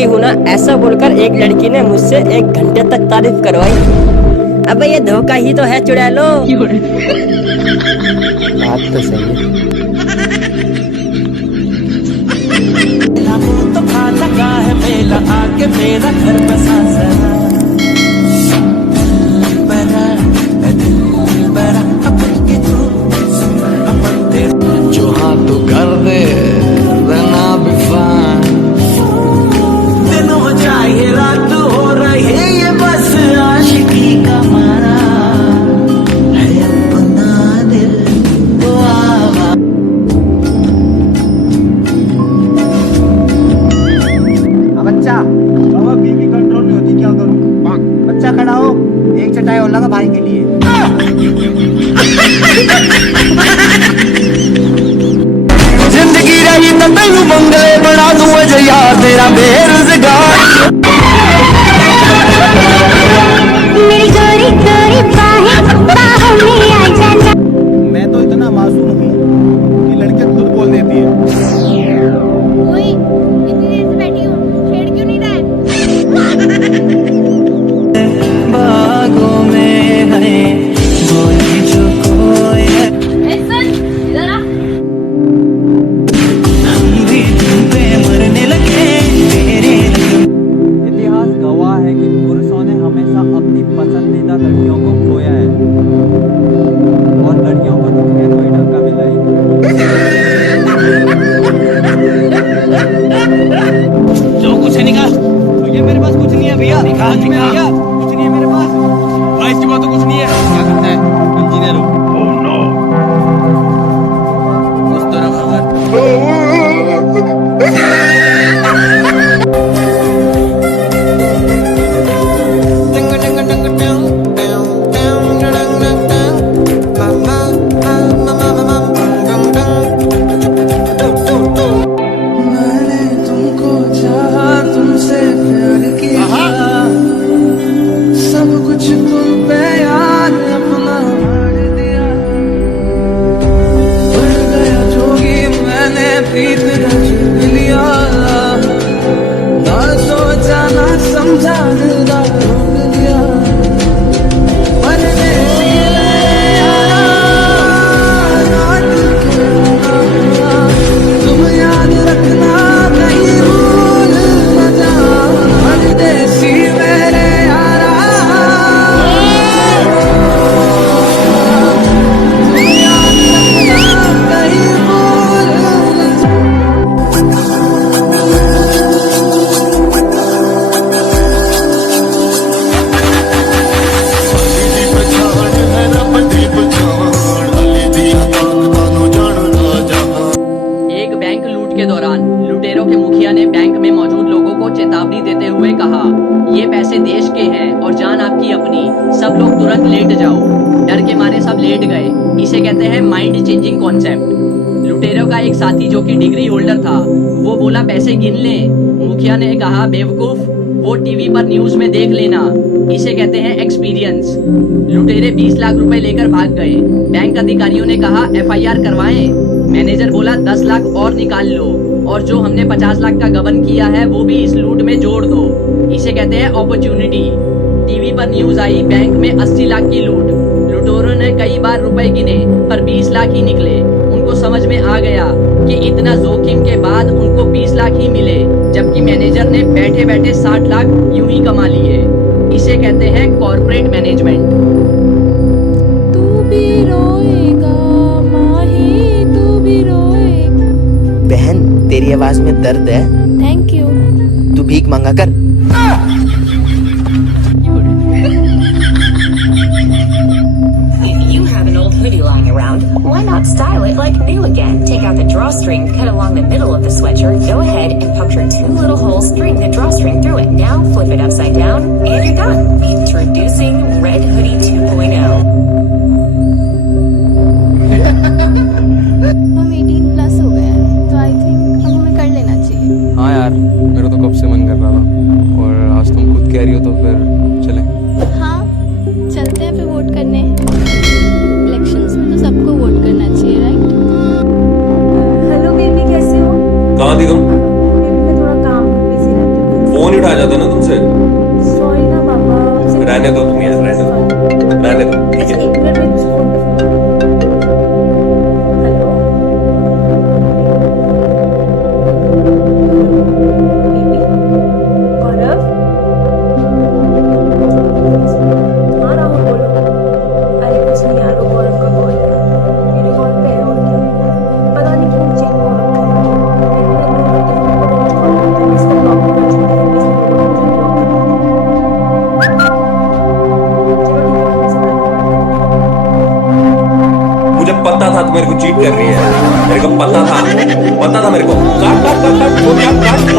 Degree हूँ ना, ऐसा बोलकर एक लड़की ने मुझसे 1 घंटे तक तारीफ करवाई। अबे ये धोखा ही तो है चुड़ैलो। बात तो सही है। तो खा लगा है मेला आके मेरा घर बसा जरा बड़ा अपन के तू अपन तेरे जो हाँ तू कर दे then I'll be fine। दिन हो जाए रात हो रही ये बस आशिकी का मारा है अपना दिल तो आवा। बच्चा बाबा बीवी कंट्रोल नहीं होती, क्या करूं? बच्चा खड़ा हो, एक चटाई और लगा भाई के लिए। जिंदगी रही तो तेनू बंगले बना दूं अजे यार तेरा बेरोजगार। मेरी गोरी गोरी बाहों में आ जा। मैं तो इतना मासूम हूँ कि लड़के खुद बोल देती है। ओए, इतनी देर से बैठी हूँ, छेड़ क्यों नहीं रहा है? बागों में है बोली जो कोई है। सुन, इधर आ। हम भी तुम पे मरने लगे तेरे इतिहास गवाह है कि पुरुषों ने हमेशा अपनी पसंदीदा लड़कियों को खोया है और लड़कियों को तो खैर कोई ढंग मिला ही। जो कुछ है निकाल। भैया मेरे पास कुछ नहीं है भैया। निकाल भैया, कुछ नहीं है मेरे पास। भाई इसके पास तो कुछ नहीं है। क्या करता है? इंजीनियर हो। Oh no. उस तरफ मैंने तुमको चाहा तुमसे प्यार किया सब कुछ तुम पे यार अपना मार दिया बढ़ गया जोगी मैंने प्रीत रच लिया ना सोचा ना समझा दिलदार रोक दिया मरने से यारा रात के रोना तुम याद रखना कहीं भूल न जाना परदेसी मेरे यारा तुम याद रखना कहीं भूल न जाना। एक बैंक लूट के दौरान लुटेरों के मुखिया ने बैंक में मौजूद लोगों को चेतावनी देते हुए कहा, ये पैसे देश के हैं और जान आपकी अपनी, सब लोग तुरंत लेट जाओ। डर के मारे सब लेट गए। इसे कहते हैं माइंड चेंजिंग कॉन्सेप्ट। लुटेरों का एक साथी जो कि डिग्री होल्डर था, वो बोला पैसे गिन लें। मुखिया ने कहा, बेवकूफ, वो टीवी पर न्यूज में देख लेना। इसे कहते हैं एक्सपीरियंस। लुटेरे 20 लाख रुपए लेकर भाग गए। बैंक अधिकारियों ने कहा FIR करवाएं। मैनेजर बोला 10 लाख और निकाल लो और जो हमने 50 लाख का गबन किया है वो भी इस लूट में जोड़ दो। इसे कहते हैं अपॉर्चुनिटी। टीवी पर न्यूज आई, बैंक में 80 लाख की लूट। लुटेरों ने कई बार रुपए गिने पर 20 लाख ही निकले। उनको समझ में आ गया कि इतना जोखिम के बाद उनको 20 लाख ही मिले, जबकि मैनेजर ने बैठे बैठे 60 लाख यूं ही कमा लिए। इसे कहते हैं कॉर्पोरेट मैनेजमेंट। तू भी रोएगा माही, तू भी रोएगा। बहन, तेरी आवाज में दर्द है। Thank you. तू भीख मांगा कर। If you have an old hoodie lying around, why not style it like new again? Take out the drawstring, cut along the middle of the sweatshirt, go ahead and puncture 2 little holes, string the drawstring through it. Now flip it upside down, and you're done. Introducing Red Hoodie 2.0. हम 18 plus हो गए हैं, तो I think अब हमें कर लेना चाहिए। हाँ यार, मेरा तो कब से मन कर रहा था और आज तुम खुद कह रही हो तो फिर चलें। हाँ, चलते हैं फिर वोट करने। इलेक्शंस में तो सबको वोट करना चाहिए, राइट? हेलो बेबी, कैसे हो? कहाँ थी तुम? बेबी मैं थोड़ा काम में बिजी रहती हूँ। आ जाता ना तुमसे। सॉरी ना पापा। रहने दो तुम यार, रहने दो, रहने दो, ठीक है। एक मिनट में कुछ फोन हेलो गौरव। हाँ राहुल बोलो। अरे कुछ नहीं यार, वो गौरव का कॉल है, मेरे कॉल पे है और क्या। पता नहीं क्यों चेक हो रखा है। मैंने इग्नोर करके फोन को रोज कॉल करता है, इसका ब्लॉक भी कर चुकी है, इसलिए लोगों ने मुझे ब्लॉक करवा दिया। चलो ठीक है, मैं से बाद में बात करूंगी। मुझे पता था तू मेरे को चीट कर रही है, मेरे को पता था मेरे को। काट काट काट काट, फोन काट काट।